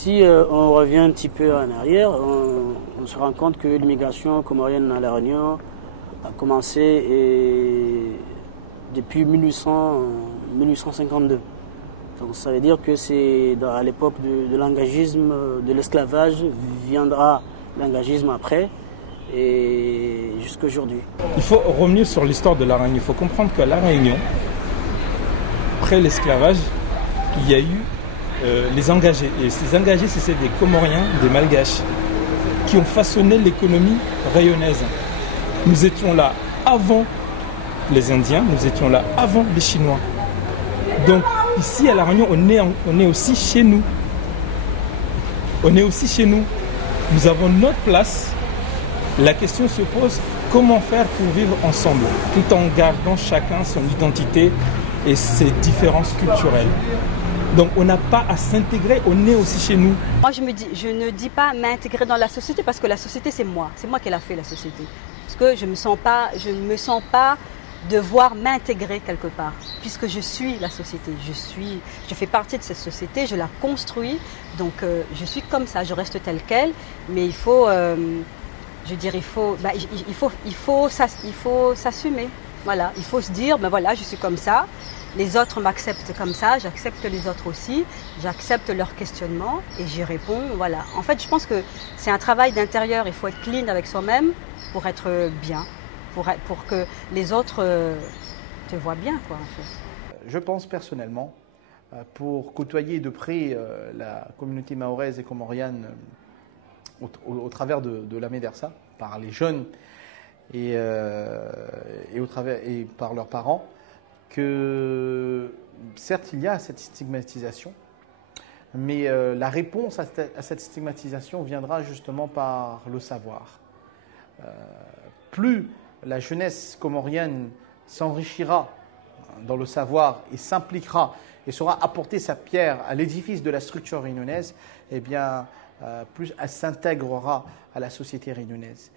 Si on revient un petit peu en arrière, on se rend compte que l'immigration comorienne à La Réunion a commencé depuis 1852. Donc ça veut dire que c'est à l'époque de l'engagisme, de l'esclavage, viendra l'engagisme après et jusqu'à aujourd'hui. Il faut revenir sur l'histoire de La Réunion. Il faut comprendre qu'à La Réunion, après l'esclavage, il y a eu les engagés. Et ces engagés, c'était des Comoriens, des Malgaches, qui ont façonné l'économie rayonnaise. Nous étions là avant les Indiens, nous étions là avant les Chinois. Donc ici à La Réunion, on est aussi chez nous. On est aussi chez nous. Nous avons notre place. La question se pose, comment faire pour vivre ensemble, tout en gardant chacun son identité et ses différences culturelles. Donc on n'a pas à s'intégrer, on est aussi chez nous. Moi je ne dis pas m'intégrer dans la société parce que la société c'est moi qui l'a fait la société. Parce que je ne me sens pas devoir m'intégrer quelque part, puisque je suis la société, je fais partie de cette société, je la construis, donc je suis comme ça, je reste telle qu'elle, mais il faut, il faut s'assumer, voilà, il faut se dire, ben voilà, je suis comme ça, les autres m'acceptent comme ça, j'accepte les autres aussi, j'accepte leurs questionnements et j'y réponds, voilà. En fait, je pense que c'est un travail d'intérieur, il faut être clean avec soi-même pour être bien. Pour que les autres te voient bien, quoi, en fait. Je pense personnellement, pour côtoyer de près la communauté mahoraise et comorienne au travers de la MEDERSA, par les jeunes et par leurs parents, que certes il y a cette stigmatisation, mais la réponse à cette stigmatisation viendra justement par le savoir. Plus la jeunesse comorienne s'enrichira dans le savoir et s'impliquera et saura apporter sa pierre à l'édifice de la structure réunionnaise, eh bien, plus elle s'intégrera à la société réunionnaise.